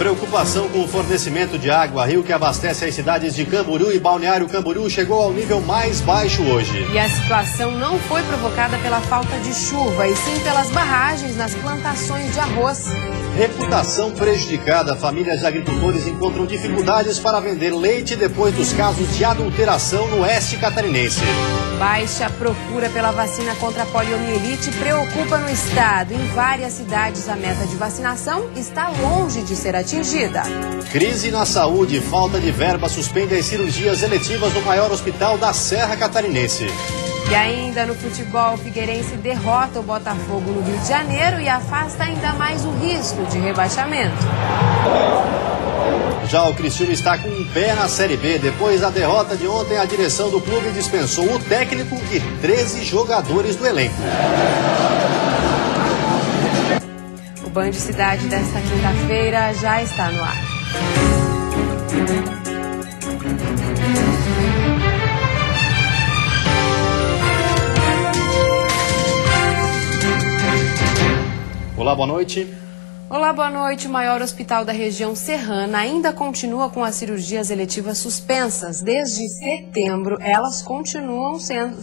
Preocupação com o fornecimento de água. Rio que abastece as cidades de Camboriú e Balneário Camboriú chegou ao nível mais baixo hoje. E a situação não foi provocada pela falta de chuva, e sim pelas barragens nas plantações de arroz. Reputação prejudicada. Famílias de agricultores encontram dificuldades para vender leite depois dos casos de adulteração no oeste catarinense. Baixa procura pela vacina contra a poliomielite preocupa no estado. Em várias cidades, a meta de vacinação está longe de ser atingida. Crise na saúde. Falta de verba suspende as cirurgias eletivas no maior hospital da Serra Catarinense. E ainda no futebol, o Figueirense derrota o Botafogo no Rio de Janeiro e afasta ainda mais o risco de rebaixamento. Já o Criciúma está com um pé na Série B. Depois da derrota de ontem, a direção do clube dispensou o técnico e 13 jogadores do elenco. O Band Cidade desta quinta-feira já está no ar. Olá, boa noite. Olá, boa noite. O maior hospital da região serrana ainda continua com as cirurgias eletivas suspensas. Desde setembro, elas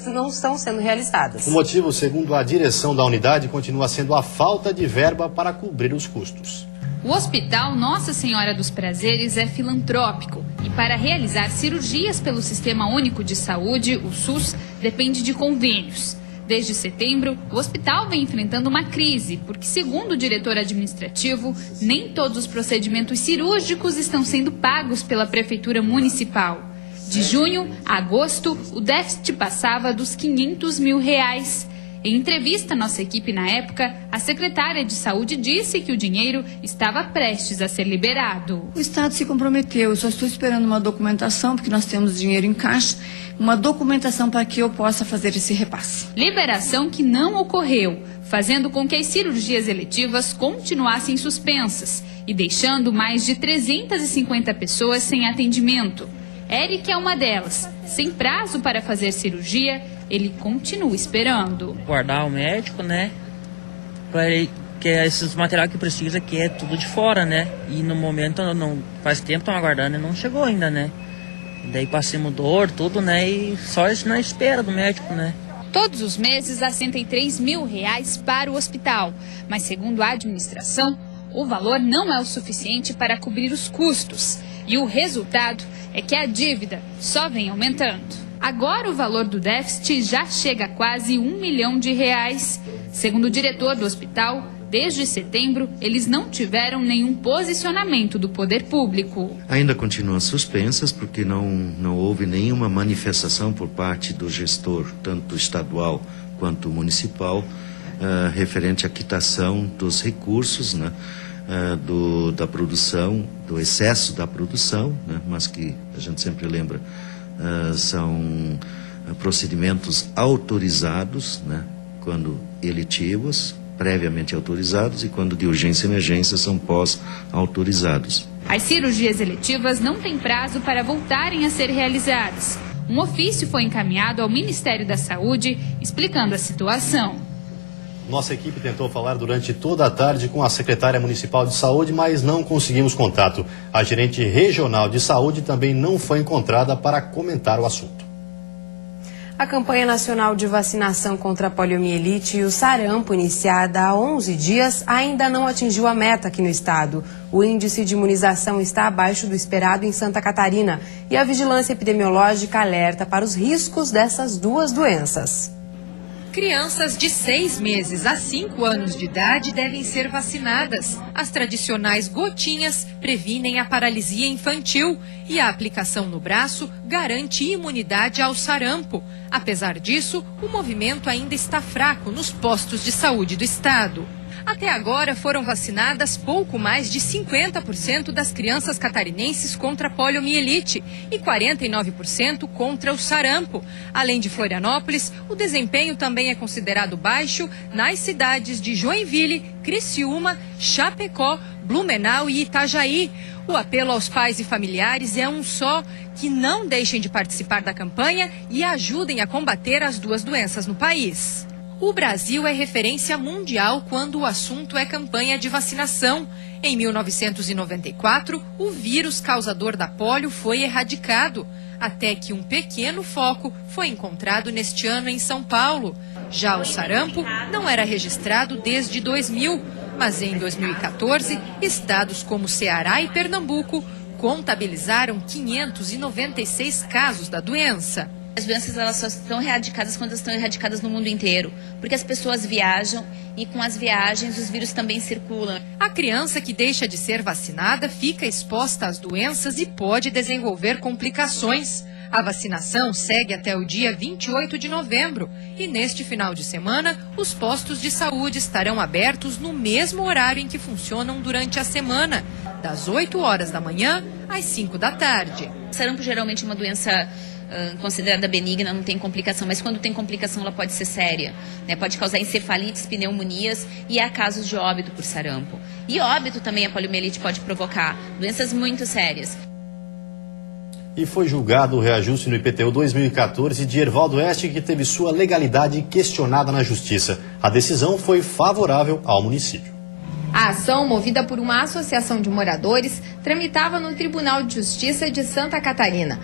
não estão sendo realizadas. O motivo, segundo a direção da unidade, continua sendo a falta de verba para cobrir os custos. O Hospital Nossa Senhora dos Prazeres é filantrópico e para realizar cirurgias pelo Sistema Único de Saúde, o SUS, depende de convênios. Desde setembro, o hospital vem enfrentando uma crise, porque, segundo o diretor administrativo, nem todos os procedimentos cirúrgicos estão sendo pagos pela Prefeitura Municipal. De junho a agosto, o déficit passava dos R$500 mil. Em entrevista à nossa equipe na época, a secretária de Saúde disse que o dinheiro estava prestes a ser liberado. O Estado se comprometeu, eu só estou esperando uma documentação, porque nós temos dinheiro em caixa, uma documentação para que eu possa fazer esse repasse. Liberação que não ocorreu, fazendo com que as cirurgias eletivas continuassem suspensas e deixando mais de 350 pessoas sem atendimento. Eric é uma delas. Sem prazo para fazer cirurgia, ele continua esperando. Guardar o médico, né? Para ele, que esses materiais que precisa, que é tudo de fora, né? E no momento, não faz tempo estão aguardando e não chegou ainda, né? Daí passamos dor, tudo, né? E só na espera do médico, né? Todos os meses há R$63 mil para o hospital. Mas, segundo a administração, o valor não é o suficiente para cobrir os custos. E o resultado é que a dívida só vem aumentando. Agora o valor do déficit já chega a quase R$1 milhão. Segundo o diretor do hospital, desde setembro, eles não tiveram nenhum posicionamento do poder público. Ainda continuam suspensas porque não houve nenhuma manifestação por parte do gestor, tanto estadual quanto municipal, referente à quitação dos recursos, né, da produção, do excesso da produção, né, mas que a gente sempre lembra, são procedimentos autorizados, né, quando eletivos, previamente autorizados, e quando de urgência e emergência são pós-autorizados. As cirurgias eletivas não têm prazo para voltarem a ser realizadas. Um ofício foi encaminhado ao Ministério da Saúde explicando a situação. Nossa equipe tentou falar durante toda a tarde com a secretária municipal de saúde, mas não conseguimos contato. A gerente regional de saúde também não foi encontrada para comentar o assunto. A campanha nacional de vacinação contra a poliomielite e o sarampo, iniciada há 11 dias, ainda não atingiu a meta aqui no estado. O índice de imunização está abaixo do esperado em Santa Catarina e a vigilância epidemiológica alerta para os riscos dessas duas doenças. Crianças de 6 meses a 5 anos de idade devem ser vacinadas. As tradicionais gotinhas previnem a paralisia infantil e a aplicação no braço garante imunidade ao sarampo. Apesar disso, o movimento ainda está fraco nos postos de saúde do estado. Até agora foram vacinadas pouco mais de 50% das crianças catarinenses contra a poliomielite e 49% contra o sarampo. Além de Florianópolis, o desempenho também é considerado baixo nas cidades de Joinville, Criciúma, Chapecó, Blumenau e Itajaí. O apelo aos pais e familiares é um só: que não deixem de participar da campanha e ajudem a combater as duas doenças no país. O Brasil é referência mundial quando o assunto é campanha de vacinação. Em 1994, o vírus causador da polio foi erradicado, até que um pequeno foco foi encontrado neste ano em São Paulo. Já o sarampo não era registrado desde 2000, mas em 2014, estados como Ceará e Pernambuco contabilizaram 596 casos da doença. As doenças elas só estão erradicadas quando estão erradicadas no mundo inteiro, porque as pessoas viajam e com as viagens os vírus também circulam. A criança que deixa de ser vacinada fica exposta às doenças e pode desenvolver complicações. A vacinação segue até o dia 28 de novembro e neste final de semana os postos de saúde estarão abertos no mesmo horário em que funcionam durante a semana, das 8 horas da manhã às 5 da tarde. O sarampo geralmente é uma doença considerada benigna, não tem complicação, mas quando tem complicação ela pode ser séria, né? Pode causar encefalites, pneumonias e há casos de óbito por sarampo. E óbito também a poliomielite pode provocar, doenças muito sérias. E foi julgado o reajuste no IPTU 2014 de Hervaldo Oeste, que teve sua legalidade questionada na Justiça. A decisão foi favorável ao município. A ação, movida por uma associação de moradores, tramitava no Tribunal de Justiça de Santa Catarina.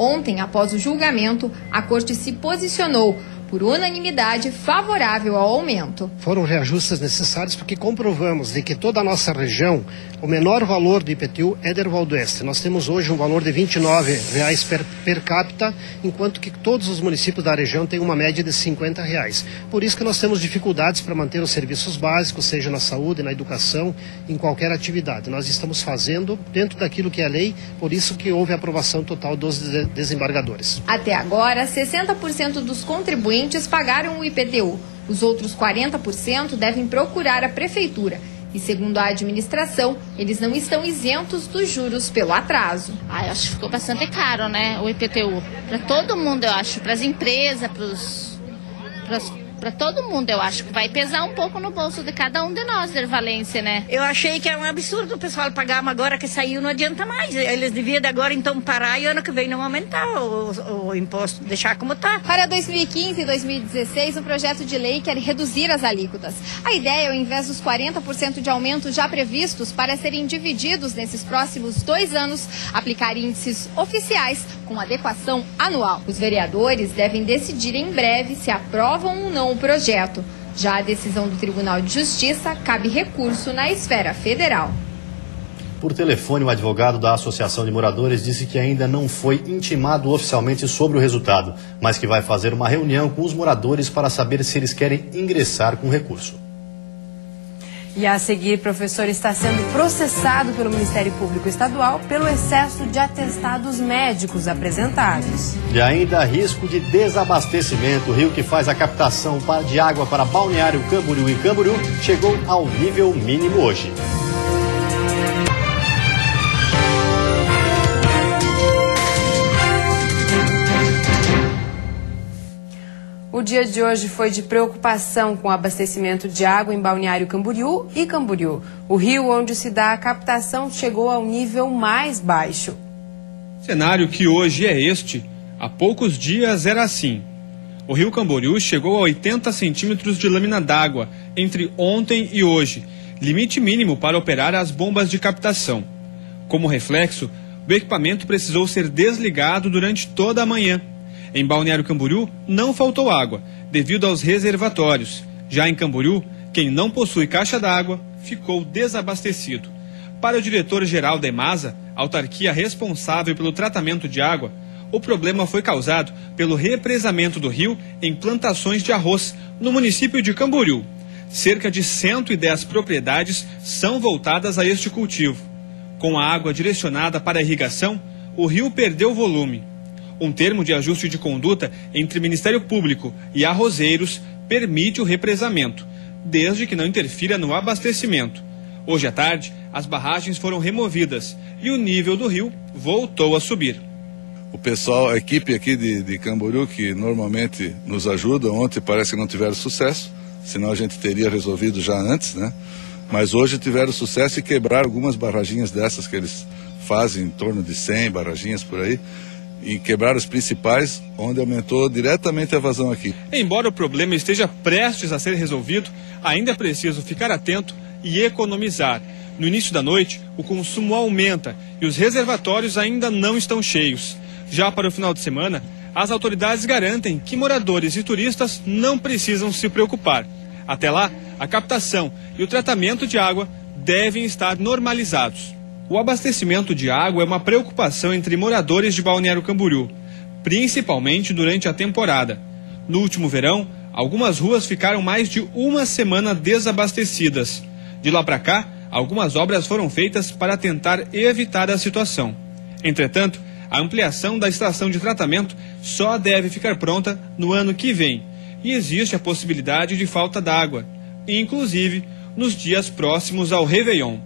Ontem, após o julgamento, a Corte se posicionou por unanimidade favorável ao aumento. Foram reajustes necessários porque comprovamos de que toda a nossa região, o menor valor do IPTU é de Hervaldo Oeste. Nós temos hoje um valor de R$ 29,00 per capita, enquanto que todos os municípios da região têm uma média de R$ 50,00. Por isso que nós temos dificuldades para manter os serviços básicos, seja na saúde, na educação, em qualquer atividade. Nós estamos fazendo dentro daquilo que é a lei, por isso que houve a aprovação total dos desembargadores. Até agora, 60% dos contribuintes pagaram o IPTU. Os outros 40% devem procurar a prefeitura. E segundo a administração, eles não estão isentos dos juros pelo atraso. Eu acho que ficou bastante caro, né, o IPTU. Para todo mundo, eu acho. Para as empresas, para todo mundo, eu acho que vai pesar um pouco no bolso de cada um de nós, Hervalência, né? Eu achei que é um absurdo o pessoal pagar, mas agora que saiu não adianta mais. Eles deviam agora então parar e ano que vem não aumentar o imposto, deixar como está. Para 2015 e 2016, o projeto de lei quer reduzir as alíquotas. A ideia, ao invés dos 40% de aumento já previstos para serem divididos nesses próximos 2 anos, aplicar índices oficiais com adequação anual. Os vereadores devem decidir em breve se aprovam ou não o projeto. Já a decisão do Tribunal de Justiça cabe recurso na esfera federal. Por telefone, o advogado da Associação de Moradores disse que ainda não foi intimado oficialmente sobre o resultado, mas que vai fazer uma reunião com os moradores para saber se eles querem ingressar com recurso. E a seguir, professor está sendo processado pelo Ministério Público Estadual pelo excesso de atestados médicos apresentados. E ainda há risco de desabastecimento. O rio que faz a captação de água para Balneário Camboriú e Camboriú chegou ao nível mínimo hoje. O dia de hoje foi de preocupação com o abastecimento de água em Balneário Camboriú e Camboriú. O rio onde se dá a captação chegou ao nível mais baixo. Cenário que hoje é este, há poucos dias era assim. O rio Camboriú chegou a 80 centímetros de lâmina d'água entre ontem e hoje, limite mínimo para operar as bombas de captação. Como reflexo, o equipamento precisou ser desligado durante toda a manhã. Em Balneário Camboriú não faltou água, devido aos reservatórios. Já em Camboriú, quem não possui caixa d'água ficou desabastecido. Para o diretor-geral da EMASA, autarquia responsável pelo tratamento de água, o problema foi causado pelo represamento do rio em plantações de arroz no município de Camboriú. Cerca de 110 propriedades são voltadas a este cultivo. Com a água direcionada para a irrigação, o rio perdeu volume. Um termo de ajuste de conduta entre Ministério Público e arrozeiros permite o represamento, desde que não interfira no abastecimento. Hoje à tarde, as barragens foram removidas e o nível do rio voltou a subir. O pessoal, a equipe aqui de Camboriú, que normalmente nos ajuda, ontem parece que não tiveram sucesso, senão a gente teria resolvido já antes, né? Mas hoje tiveram sucesso e quebraram algumas barraginhas dessas que eles fazem, em torno de 100 barraginhas por aí. e quebrar os principais, onde aumentou diretamente a vazão aqui. Embora o problema esteja prestes a ser resolvido, ainda é preciso ficar atento e economizar. No início da noite, o consumo aumenta e os reservatórios ainda não estão cheios. Já para o final de semana, as autoridades garantem que moradores e turistas não precisam se preocupar. Até lá, a captação e o tratamento de água devem estar normalizados. O abastecimento de água é uma preocupação entre moradores de Balneário Camboriú, principalmente durante a temporada. No último verão, algumas ruas ficaram mais de uma semana desabastecidas. De lá para cá, algumas obras foram feitas para tentar evitar a situação. Entretanto, a ampliação da estação de tratamento só deve ficar pronta no ano que vem. E existe a possibilidade de falta d'água, inclusive nos dias próximos ao Réveillon.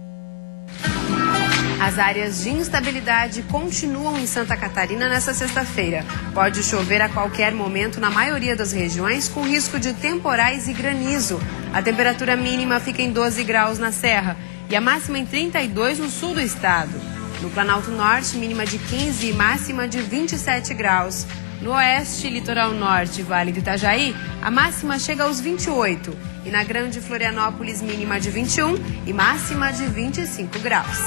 As áreas de instabilidade continuam em Santa Catarina nesta sexta-feira. Pode chover a qualquer momento na maioria das regiões, com risco de temporais e granizo. A temperatura mínima fica em 12 graus na Serra e a máxima em 32 no sul do estado. No Planalto Norte, mínima de 15 e máxima de 27 graus. No oeste, litoral norte e Vale do Itajaí, a máxima chega aos 28. E na Grande Florianópolis, mínima de 21 e máxima de 25 graus.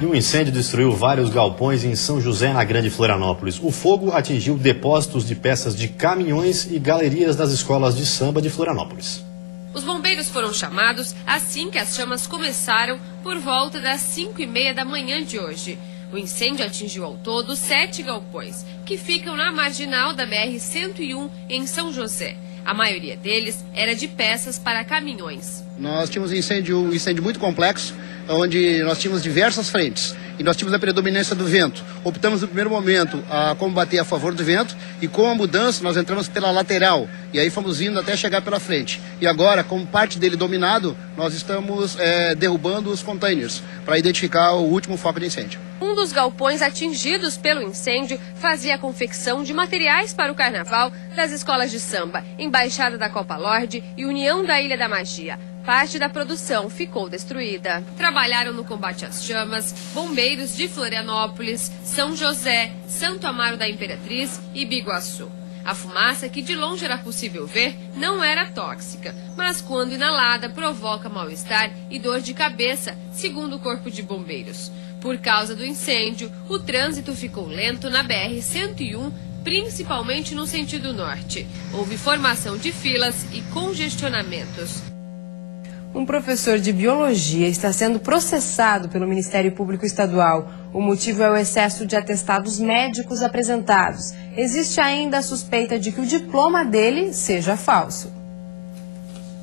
E um incêndio destruiu vários galpões em São José, na Grande Florianópolis. O fogo atingiu depósitos de peças de caminhões e galerias das escolas de samba de Florianópolis. Os bombeiros foram chamados assim que as chamas começaram por volta das 5h30 da manhã de hoje. O incêndio atingiu ao todo 7 galpões, que ficam na marginal da BR-101 em São José. A maioria deles era de peças para caminhões. Nós tínhamos um incêndio muito complexo, onde nós tínhamos diversas frentes. E nós tínhamos a predominância do vento. Optamos no primeiro momento a combater a favor do vento e com a mudança nós entramos pela lateral. E aí fomos indo até chegar pela frente. E agora, como parte dele dominado, nós estamos derrubando os containers para identificar o último foco de incêndio. Um dos galpões atingidos pelo incêndio fazia a confecção de materiais para o carnaval das escolas de samba, Embaixada da Copa Lorde e União da Ilha da Magia. Parte da produção ficou destruída. Trabalharam no combate às chamas bombeiros de Florianópolis, São José, Santo Amaro da Imperatriz e Biguaçu. A fumaça, que de longe era possível ver, não era tóxica, mas quando inalada provoca mal-estar e dor de cabeça, segundo o Corpo de Bombeiros. Por causa do incêndio, o trânsito ficou lento na BR-101, principalmente no sentido norte. Houve formação de filas e congestionamentos. Um professor de biologia está sendo processado pelo Ministério Público Estadual. O motivo é o excesso de atestados médicos apresentados. Existe ainda a suspeita de que o diploma dele seja falso.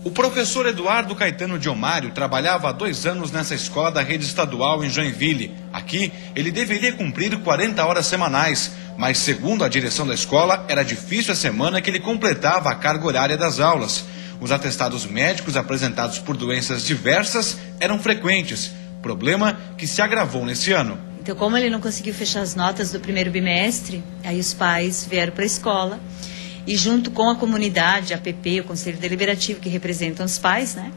O professor Eduardo Caetano Diomário trabalhava há 2 anos nessa escola da rede estadual em Joinville. Aqui, ele deveria cumprir 40 horas semanais, mas segundo a direção da escola, era difícil a semana que ele completava a carga horária das aulas. Os atestados médicos apresentados por doenças diversas eram frequentes, problema que se agravou nesse ano. Então, como ele não conseguiu fechar as notas do primeiro bimestre, aí os pais vieram para a escola e junto com a comunidade, a APP, o Conselho Deliberativo, que representam os pais, né,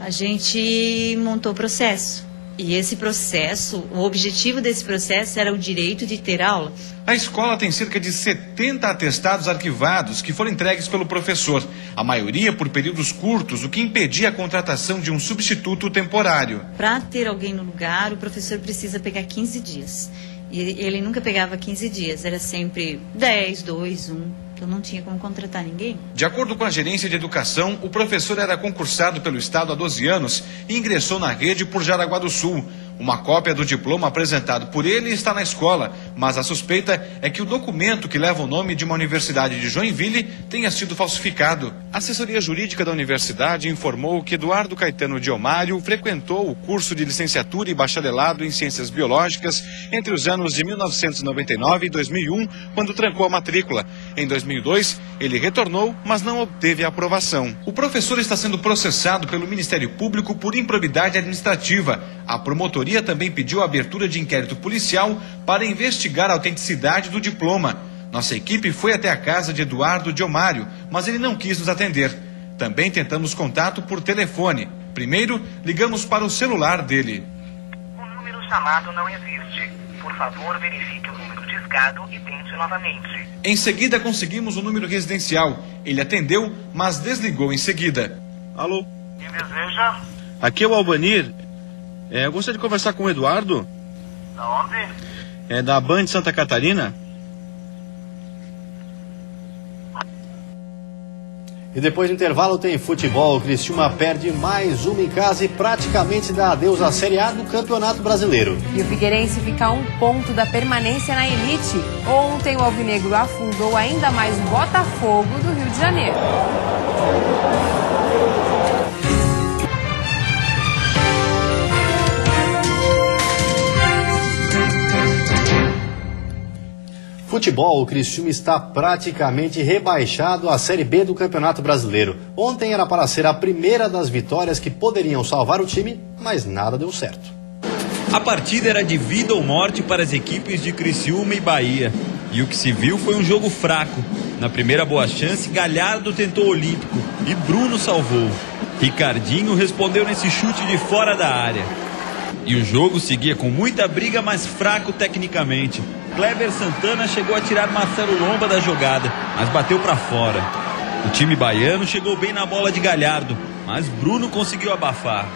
a gente montou o processo. E esse processo, o objetivo desse processo era o direito de ter aula. A escola tem cerca de 70 atestados arquivados que foram entregues pelo professor. A maioria por períodos curtos, o que impedia a contratação de um substituto temporário. Para ter alguém no lugar, o professor precisa pegar 15 dias. E ele nunca pegava 15 dias, era sempre 10, 2, 1. Então não tinha como contratar ninguém. De acordo com a gerência de educação, o professor era concursado pelo Estado há 12 anos e ingressou na rede por Jaraguá do Sul. Uma cópia do diploma apresentado por ele está na escola, mas a suspeita é que o documento que leva o nome de uma universidade de Joinville tenha sido falsificado. A assessoria jurídica da universidade informou que Eduardo Caetano Diomário frequentou o curso de licenciatura e bacharelado em Ciências Biológicas entre os anos de 1999 e 2001, quando trancou a matrícula. Em 2002, ele retornou, mas não obteve a aprovação. O professor está sendo processado pelo Ministério Público por improbidade administrativa. A promotoria também pediu a abertura de inquérito policial para investigar a autenticidade do diploma. Nossa equipe foi até a casa de Eduardo Diomário, mas ele não quis nos atender. Também tentamos contato por telefone. Primeiro, ligamos para o celular dele. O número chamado não existe. por favor, verifique o número discado e tente novamente. Em seguida, conseguimos o número residencial. Ele atendeu, mas desligou em seguida. Alô? Quem deseja? Aqui é o Albanir. Eu gostaria de conversar com o Eduardo. Da onde? É da Band Santa Catarina. E depois do intervalo tem futebol. O Criciúma perde mais uma em casa e praticamente dá adeus à Série A do Campeonato Brasileiro. E o Figueirense fica a 1 ponto da permanência na elite. Ontem o Alvinegro afundou ainda mais o Botafogo do Rio de Janeiro. Futebol, o Criciúma está praticamente rebaixado à Série B do Campeonato Brasileiro. Ontem era para ser a primeira das vitórias que poderiam salvar o time, mas nada deu certo. A partida era de vida ou morte para as equipes de Criciúma e Bahia. E o que se viu foi um jogo fraco. Na primeira boa chance, Galhardo tentou o olímpico e Bruno salvou. Ricardinho respondeu nesse chute de fora da área. E o jogo seguia com muita briga, mas fraco tecnicamente. Kleber Santana chegou a tirar Marcelo Lomba da jogada, mas bateu para fora. O time baiano chegou bem na bola de Galhardo, mas Bruno conseguiu abafar.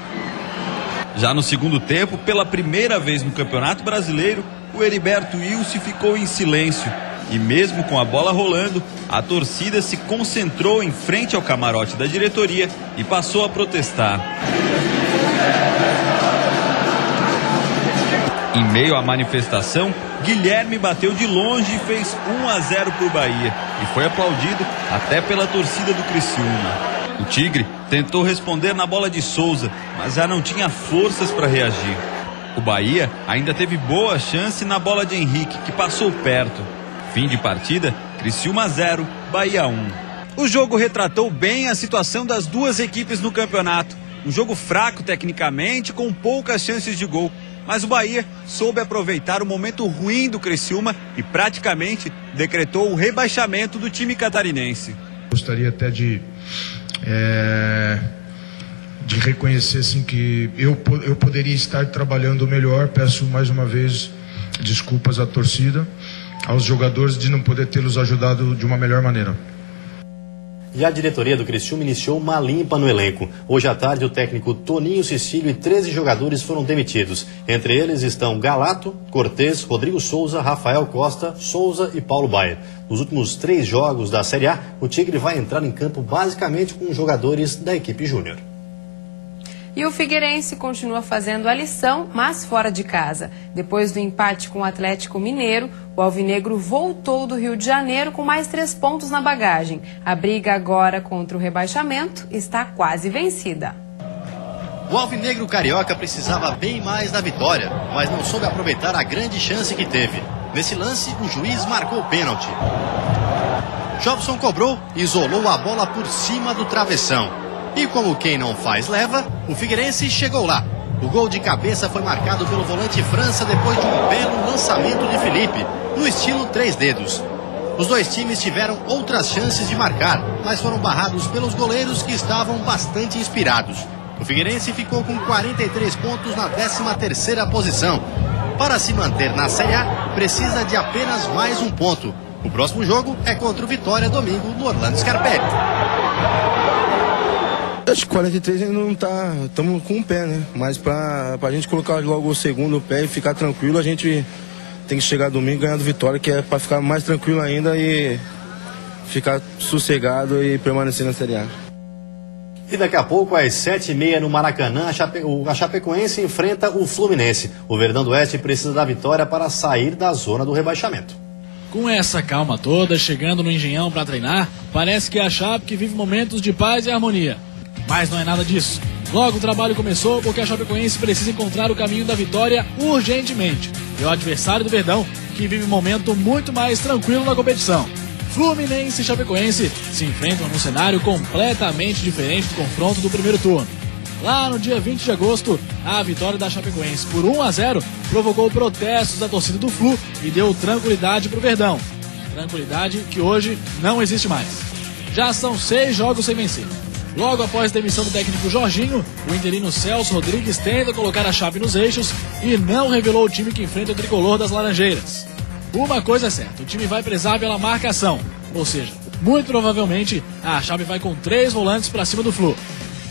Já no segundo tempo, pela primeira vez no Campeonato Brasileiro, o Heriberto Wilson ficou em silêncio. E mesmo com a bola rolando, a torcida se concentrou em frente ao camarote da diretoria e passou a protestar. Em meio à manifestação, Guilherme bateu de longe e fez 1-0 para o Bahia e foi aplaudido até pela torcida do Criciúma. O Tigre tentou responder na bola de Souza, mas já não tinha forças para reagir. O Bahia ainda teve boa chance na bola de Henrique, que passou perto. Fim de partida, Criciúma 0, Bahia 1. O jogo retratou bem a situação das duas equipes no campeonato. Um jogo fraco tecnicamente, com poucas chances de gol. Mas o Bahia soube aproveitar o momento ruim do Criciúma e praticamente decretou o rebaixamento do time catarinense. Gostaria até de reconhecer assim, que eu poderia estar trabalhando melhor. Peço mais uma vez desculpas à torcida, aos jogadores de não poder tê-los ajudado de uma melhor maneira. E a diretoria do Criciúma iniciou uma limpa no elenco. Hoje à tarde, o técnico Toninho Cecílio e 13 jogadores foram demitidos. Entre eles estão Galato, Cortez, Rodrigo Souza, Rafael Costa, Souza e Paulo Baier. Nos últimos 3 jogos da Série A, o Tigre vai entrar em campo basicamente com jogadores da equipe júnior. E o Figueirense continua fazendo a lição, mas fora de casa. Depois do empate com o Atlético Mineiro, o Alvinegro voltou do Rio de Janeiro com mais 3 pontos na bagagem. A briga agora contra o rebaixamento está quase vencida. O Alvinegro Carioca precisava bem mais da vitória, mas não soube aproveitar a grande chance que teve. Nesse lance, o juiz marcou o pênalti. Jobson cobrou e isolou a bola por cima do travessão. E como quem não faz leva, o Figueirense chegou lá. O gol de cabeça foi marcado pelo volante França depois de um belo lançamento de Felipe, no estilo 3 dedos. Os dois times tiveram outras chances de marcar, mas foram barrados pelos goleiros que estavam bastante inspirados. O Figueirense ficou com 43 pontos na 13ª posição. Para se manter na Série A, precisa de apenas mais 1 ponto. O próximo jogo é contra o Vitória domingo no Orlando Scarpelli. Acho que 43 ainda não tá, estamos com um pé, né? Mas pra gente colocar logo o segundo pé e ficar tranquilo, a gente tem que chegar domingo ganhando Vitória, que é pra ficar mais tranquilo ainda e ficar sossegado e permanecer na Série A. E daqui a pouco, às 7h30 no Maracanã, a Chapecoense enfrenta o Fluminense. O Verdão do Oeste precisa da vitória para sair da zona do rebaixamento. Com essa calma toda, chegando no Engenhão para treinar, parece que é a Chape que vive momentos de paz e harmonia. Mas não é nada disso. Logo o trabalho começou porque a Chapecoense precisa encontrar o caminho da vitória urgentemente. É o adversário do Verdão que vive um momento muito mais tranquilo na competição. Fluminense e Chapecoense se enfrentam num cenário completamente diferente do confronto do primeiro turno. Lá no dia 20 de agosto, a vitória da Chapecoense por 1-0 provocou protestos da torcida do Flu e deu tranquilidade para o Verdão. Tranquilidade que hoje não existe mais. Já são 6 jogos sem vencer. Logo após a demissão do técnico Jorginho, o interino Celso Rodrigues tenta colocar a Chape nos eixos e não revelou o time que enfrenta o tricolor das Laranjeiras. Uma coisa é certa, o time vai prezar pela marcação, ou seja, muito provavelmente a Chape vai com 3 volantes para cima do Flu.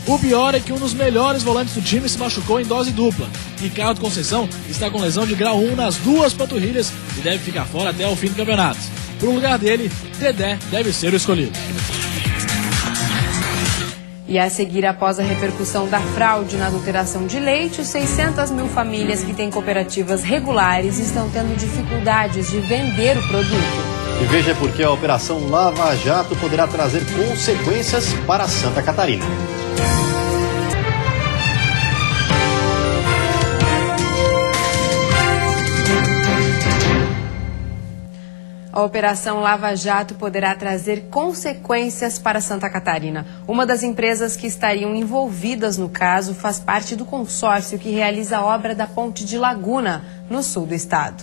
O pior é que um dos melhores volantes do time se machucou em dose dupla. Ricardo Conceição está com lesão de grau 1 nas 2 panturrilhas e deve ficar fora até o fim do campeonato. Pro lugar dele, Dedé deve ser o escolhido. E a seguir, após a repercussão da fraude na adulteração de leite, os 600 mil famílias que têm cooperativas regulares estão tendo dificuldades de vender o produto. E veja porque a Operação Lava Jato poderá trazer consequências para Santa Catarina. A Operação Lava Jato poderá trazer consequências para Santa Catarina. Uma das empresas que estariam envolvidas no caso faz parte do consórcio que realiza a obra da Ponte de Laguna, no sul do estado.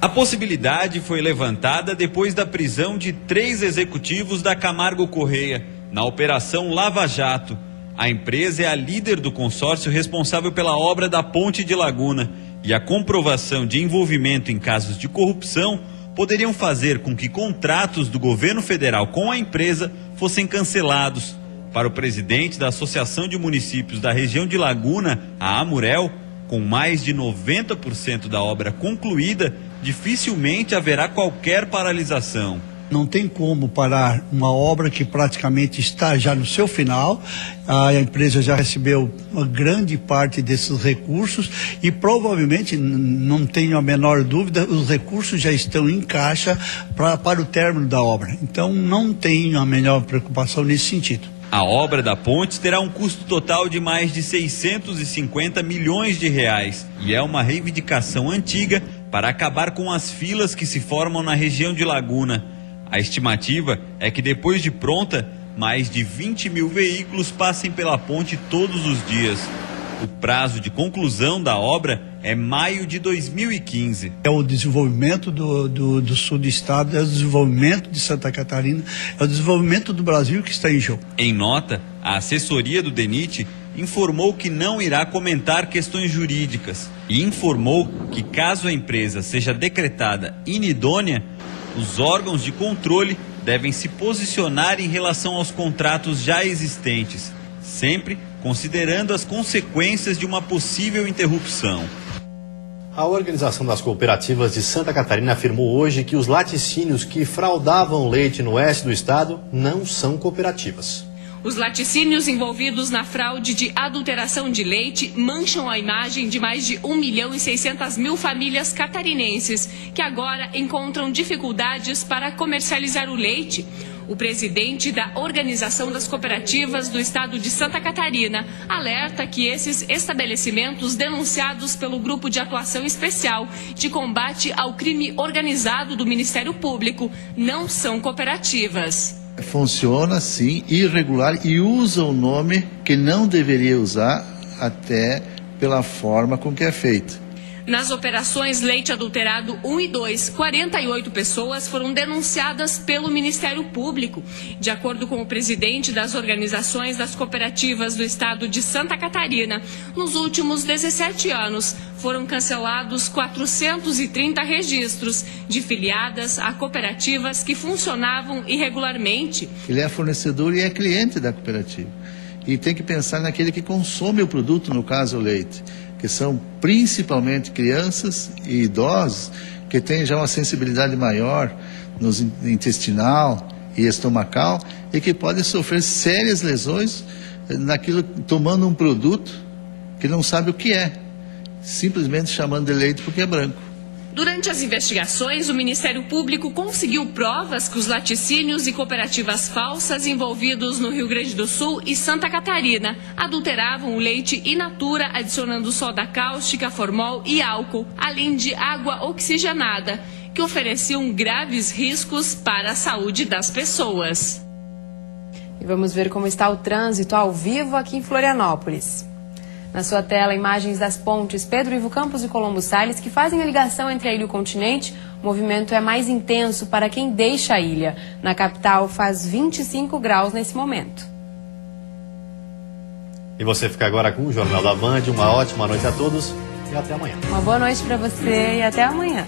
A possibilidade foi levantada depois da prisão de 3 executivos da Camargo Correia, na Operação Lava Jato. A empresa é a líder do consórcio responsável pela obra da Ponte de Laguna e a comprovação de envolvimento em casos de corrupção poderiam fazer com que contratos do governo federal com a empresa fossem cancelados. Para o presidente da Associação de Municípios da região de Laguna, a Amurel, com mais de 90% da obra concluída, dificilmente haverá qualquer paralisação. Não tem como parar uma obra que praticamente está já no seu final. A empresa já recebeu uma grande parte desses recursos e provavelmente, não tenho a menor dúvida, os recursos já estão em caixa para o término da obra. Então não tenho a menor preocupação nesse sentido. A obra da ponte terá um custo total de mais de 650 milhões de reais e é uma reivindicação antiga para acabar com as filas que se formam na região de Laguna. A estimativa é que depois de pronta, mais de 20 mil veículos passem pela ponte todos os dias. O prazo de conclusão da obra é maio de 2015. É o desenvolvimento do sul do estado, é o desenvolvimento de Santa Catarina, é o desenvolvimento do Brasil que está em jogo. Em nota, a assessoria do DENIT informou que não irá comentar questões jurídicas e informou que, caso a empresa seja decretada inidônea, os órgãos de controle devem se posicionar em relação aos contratos já existentes, sempre considerando as consequências de uma possível interrupção. A Organização das Cooperativas de Santa Catarina afirmou hoje que os laticínios que fraudavam leite no oeste do estado não são cooperativas. Os laticínios envolvidos na fraude de adulteração de leite mancham a imagem de mais de 1.600.000 famílias catarinenses, que agora encontram dificuldades para comercializar o leite. O presidente da Organização das Cooperativas do estado de Santa Catarina alerta que esses estabelecimentos denunciados pelo Grupo de Atuação Especial de Combate ao Crime Organizado do Ministério Público não são cooperativas. Funciona, sim, irregular e usa o nome que não deveria usar, até pela forma com que é feito. Nas operações Leite Adulterado 1 e 2, 48 pessoas foram denunciadas pelo Ministério Público. De acordo com o presidente das Organizações das Cooperativas do estado de Santa Catarina, nos últimos 17 anos foram cancelados 430 registros de filiadas a cooperativas que funcionavam irregularmente. Ele é fornecedor e é cliente da cooperativa. E tem que pensar naquele que consome o produto, no caso o leite, que são principalmente crianças e idosos que têm já uma sensibilidade maior no intestinal e estomacal e que podem sofrer sérias lesões naquilo, tomando um produto que não sabe o que é, simplesmente chamando de leite porque é branco. Durante as investigações, o Ministério Público conseguiu provas que os laticínios e cooperativas falsas envolvidos no Rio Grande do Sul e Santa Catarina adulteravam o leite in natura, adicionando soda cáustica, formol e álcool, além de água oxigenada, que ofereciam graves riscos para a saúde das pessoas. E vamos ver como está o trânsito ao vivo aqui em Florianópolis. Na sua tela, imagens das pontes Pedro Ivo Campos e Colombo Salles, que fazem a ligação entre a ilha e o continente. O movimento é mais intenso para quem deixa a ilha. Na capital, faz 25 graus nesse momento. E você fica agora com o Jornal da Band. Uma ótima noite a todos e até amanhã. Uma boa noite para você e até amanhã.